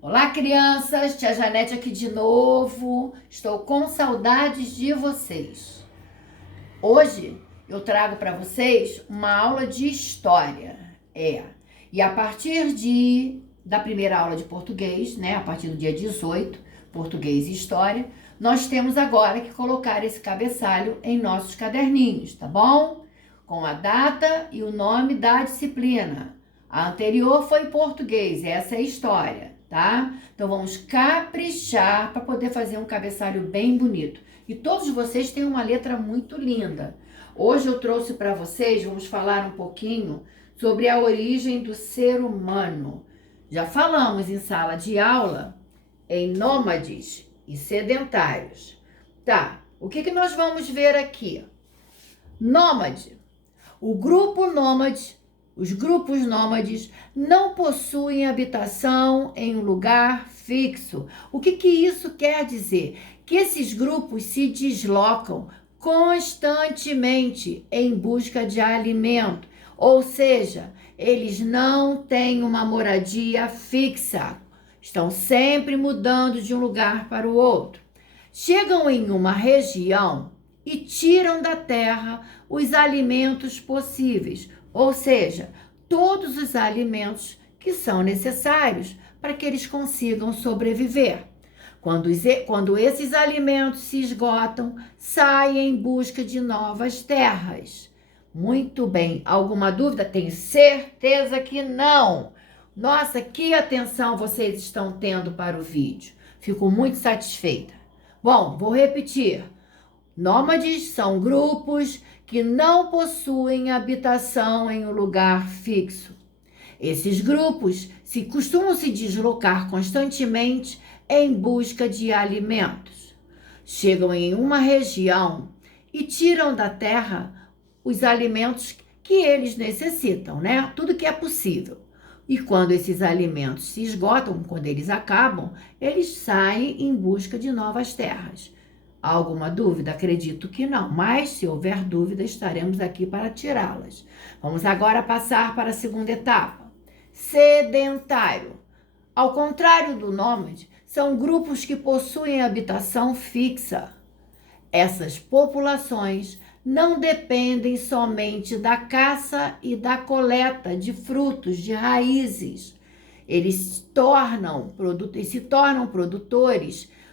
Olá, crianças! Tia Janete aqui de novo. Estou com saudades de vocês. Hoje eu trago para vocês uma aula de história. E a partir da primeira aula de português, né, a partir do dia 18, português e história, nós temos agora que colocar esse cabeçalho em nossos caderninhos, tá bom? Com a data e o nome da disciplina. A anterior foi português, essa é história, tá? Então vamos caprichar para poder fazer um cabeçalho bem bonito. E todos vocês têm uma letra muito linda. Hoje eu trouxe para vocês, vamos falar um pouquinho sobre a origem do ser humano. Já falamos em sala de aula em nômades e sedentários. Tá, o que nós vamos ver aqui? Nômade. Os grupos nômades não possuem habitação em um lugar fixo. O que isso quer dizer? Que esses grupos se deslocam constantemente em busca de alimento, ou seja, eles não têm uma moradia fixa, estão sempre mudando de um lugar para o outro. Chegam em uma região e tiram da terra os alimentos possíveis, ou seja, todos os alimentos que são necessários para que eles consigam sobreviver. Quando esses alimentos se esgotam, saem em busca de novas terras. Muito bem, alguma dúvida? Tenho certeza que não. Nossa, que atenção vocês estão tendo para o vídeo. Fico muito satisfeita. Bom, vou repetir. Nômades são grupos que não possuem habitação em um lugar fixo. Esses grupos costumam se deslocar constantemente em busca de alimentos. Chegam em uma região e tiram da terra os alimentos que eles necessitam, né? Tudo que é possível. E quando esses alimentos se esgotam, quando eles acabam, eles saem em busca de novas terras. Há alguma dúvida? Acredito que não, mas se houver dúvida, estaremos aqui para tirá-las. Vamos agora passar para a segunda etapa. Sedentário. Ao contrário do nômade, são grupos que possuem habitação fixa. Essas populações não dependem somente da caça e da coleta de frutos, de raízes. Eles se tornam produtores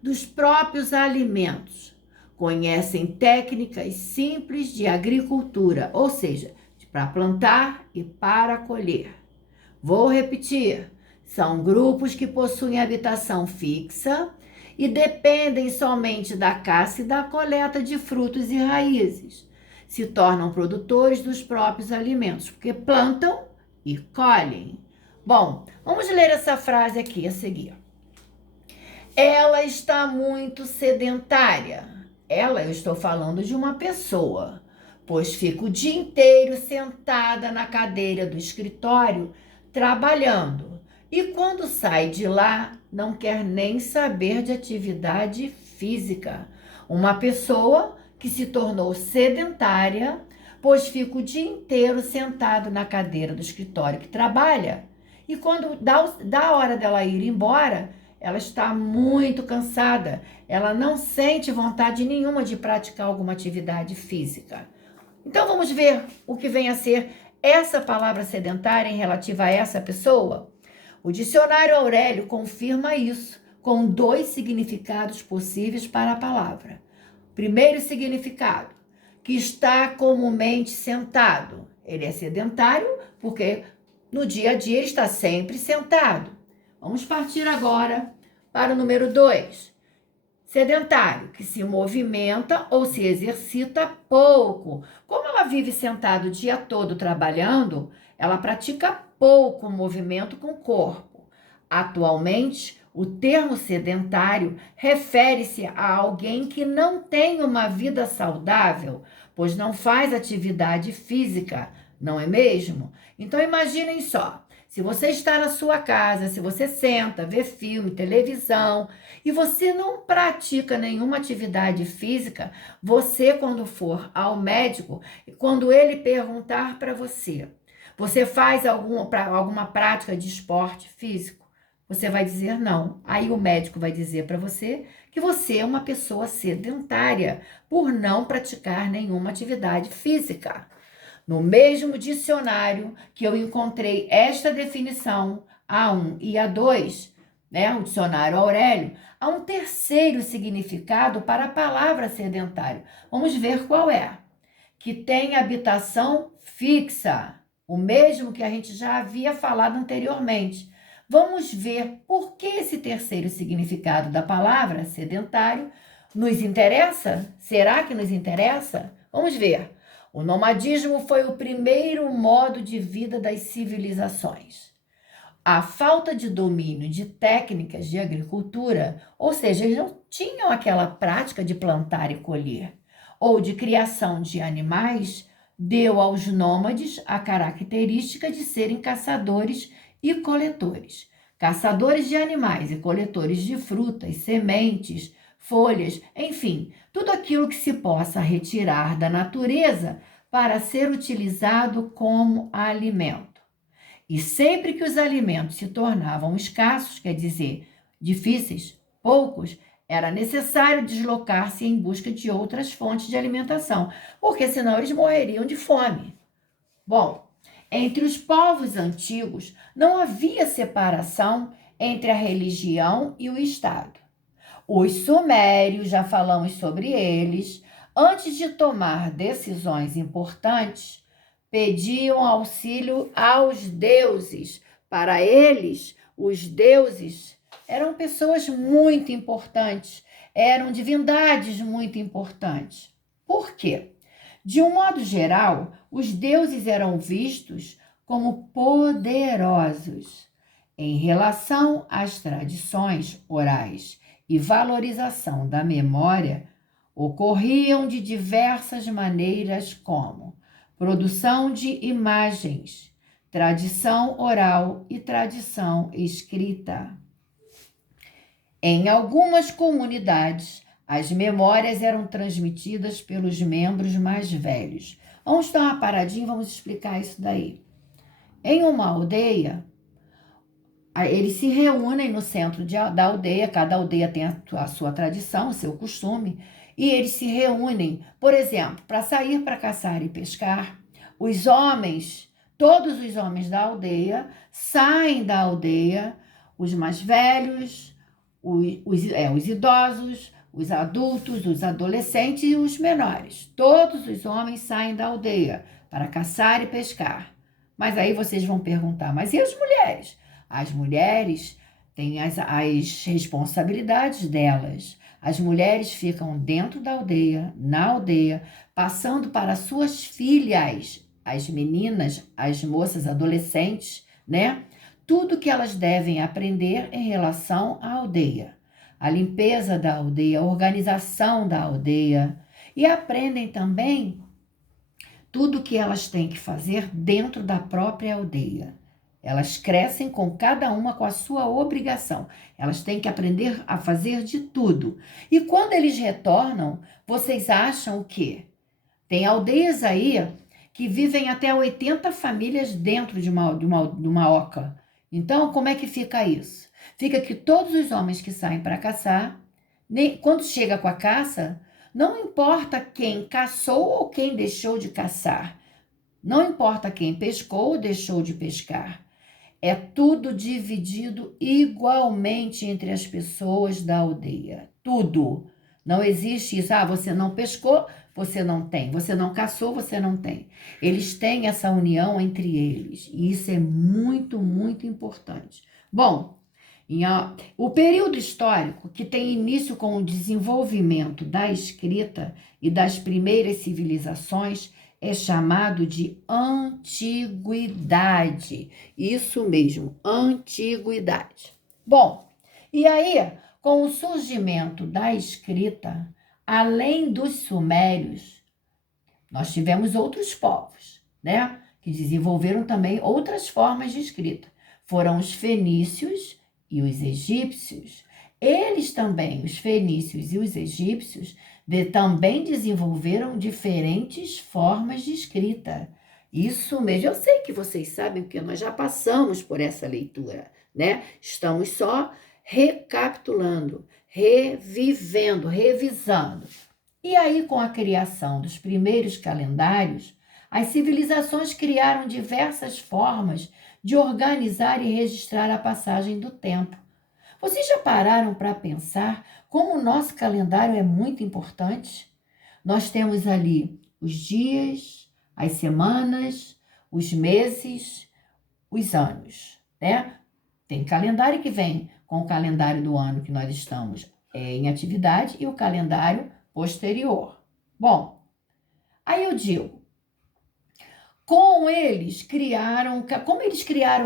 dos próprios alimentos. Conhecem técnicas simples de agricultura, ou seja, para plantar e para colher. Vou repetir. São grupos que possuem habitação fixa e dependem somente da caça e da coleta de frutos e raízes. Se tornam produtores dos próprios alimentos, porque plantam e colhem. Bom, vamos ler essa frase aqui a seguir. Ela está muito sedentária. Ela, eu estou falando de uma pessoa, pois fica o dia inteiro sentada na cadeira do escritório trabalhando. E quando sai de lá, não quer nem saber de atividade física. Uma pessoa que se tornou sedentária, pois fica o dia inteiro sentado na cadeira do escritório que trabalha. E quando dá a hora dela ir embora, ela está muito cansada. Ela não sente vontade nenhuma de praticar alguma atividade física. Então vamos ver o que vem a ser essa palavra sedentária em relativa a essa pessoa? O dicionário Aurélio confirma isso com dois significados possíveis para a palavra. Primeiro significado, que está comumente sentado. Ele é sedentário porque no dia a dia ele está sempre sentado. Vamos partir agora para o número 2. Sedentário, que se movimenta ou se exercita pouco. Como ela vive sentada o dia todo trabalhando, ela pratica pouco movimento com o corpo. Atualmente, o termo sedentário refere-se a alguém que não tem uma vida saudável, pois não faz atividade física, não é mesmo? Então imaginem só, se você está na sua casa, se você senta, vê filme, televisão, e você não pratica nenhuma atividade física, você, quando for ao médico, quando ele perguntar para você, você faz alguma prática de esporte físico? Você vai dizer não. Aí o médico vai dizer para você que você é uma pessoa sedentária por não praticar nenhuma atividade física. No mesmo dicionário que eu encontrei esta definição, A1 e A2, né, o dicionário Aurélio, há um terceiro significado para a palavra sedentário. Vamos ver qual é. Que tem habitação fixa, o mesmo que a gente já havia falado anteriormente. Vamos ver por que esse terceiro significado da palavra sedentário nos interessa? Será que nos interessa? Vamos ver. O nomadismo foi o primeiro modo de vida das civilizações. A falta de domínio de técnicas de agricultura, ou seja, eles não tinham aquela prática de plantar e colher, ou de criação de animais, deu aos nômades a característica de serem caçadores e coletores. Caçadores de animais e coletores de frutas, sementes, folhas, enfim, tudo aquilo que se possa retirar da natureza para ser utilizado como alimento. E sempre que os alimentos se tornavam escassos, quer dizer, difíceis, poucos, era necessário deslocar-se em busca de outras fontes de alimentação, porque senão eles morreriam de fome. Bom, entre os povos antigos não havia separação entre a religião e o Estado. Os sumérios, já falamos sobre eles, antes de tomar decisões importantes, pediam auxílio aos deuses. Para eles, os deuses eram pessoas muito importantes, eram divindades muito importantes. Por quê? De um modo geral, os deuses eram vistos como poderosos. Em relação às tradições orais e valorização da memória, ocorriam de diversas maneiras como produção de imagens, tradição oral e tradição escrita. Em algumas comunidades, as memórias eram transmitidas pelos membros mais velhos. Vamos dar uma paradinha e vamos explicar isso daí. Em uma aldeia, eles se reúnem no centro da aldeia, cada aldeia tem a sua tradição, o seu costume, e eles se reúnem, por exemplo, para sair para caçar e pescar. Os homens, todos os homens da aldeia, saem da aldeia, os mais velhos, os idosos, os adultos, os adolescentes e os menores. Todos os homens saem da aldeia para caçar e pescar. Mas aí vocês vão perguntar, mas e as mulheres? As mulheres têm as responsabilidades delas. As mulheres ficam dentro da aldeia, na aldeia, passando para suas filhas, as meninas, as moças adolescentes, né? Tudo que elas devem aprender em relação à aldeia. A limpeza da aldeia, a organização da aldeia. E aprendem também tudo que elas têm que fazer dentro da própria aldeia. Elas crescem com cada uma com a sua obrigação. Elas têm que aprender a fazer de tudo. E quando eles retornam, vocês acham o quê? Tem aldeias aí que vivem até 80 famílias dentro de uma oca. Então, como é que fica isso? Fica que todos os homens que saem para caçar, quando chega com a caça, não importa quem caçou ou quem deixou de caçar. Não importa quem pescou ou deixou de pescar. É tudo dividido igualmente entre as pessoas da aldeia. Tudo. Não existe isso. Você não pescou, você não tem. Você não caçou, você não tem. Eles têm essa união entre eles. E isso é muito, muito importante. Bom, o período histórico que tem início com o desenvolvimento da escrita e das primeiras civilizações é chamado de antiguidade. Isso mesmo, antiguidade. Bom, e aí, com o surgimento da escrita, além dos sumérios, nós tivemos outros povos, né? Que desenvolveram também outras formas de escrita. Foram os fenícios e os egípcios. Eles também, os fenícios e os egípcios, também desenvolveram diferentes formas de escrita. Isso mesmo, eu sei que vocês sabem, porque nós já passamos por essa leitura, né? Estamos só recapitulando, revivendo, revisando. E aí, com a criação dos primeiros calendários, as civilizações criaram diversas formas de organizar e registrar a passagem do tempo. Vocês já pararam para pensar como o nosso calendário é muito importante? Nós temos ali os dias, as semanas, os meses, os anos, né? Tem calendário que vem com o calendário do ano que nós estamos em atividade e o calendário posterior. Bom, aí eu digo, como eles criaram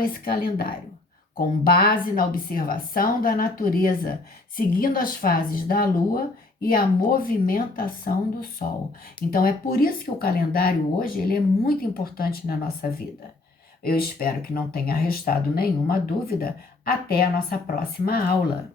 esse calendário? Com base na observação da natureza, seguindo as fases da Lua e a movimentação do Sol. Então, é por isso que o calendário hoje ele é muito importante na nossa vida. Eu espero que não tenha restado nenhuma dúvida. Até a nossa próxima aula.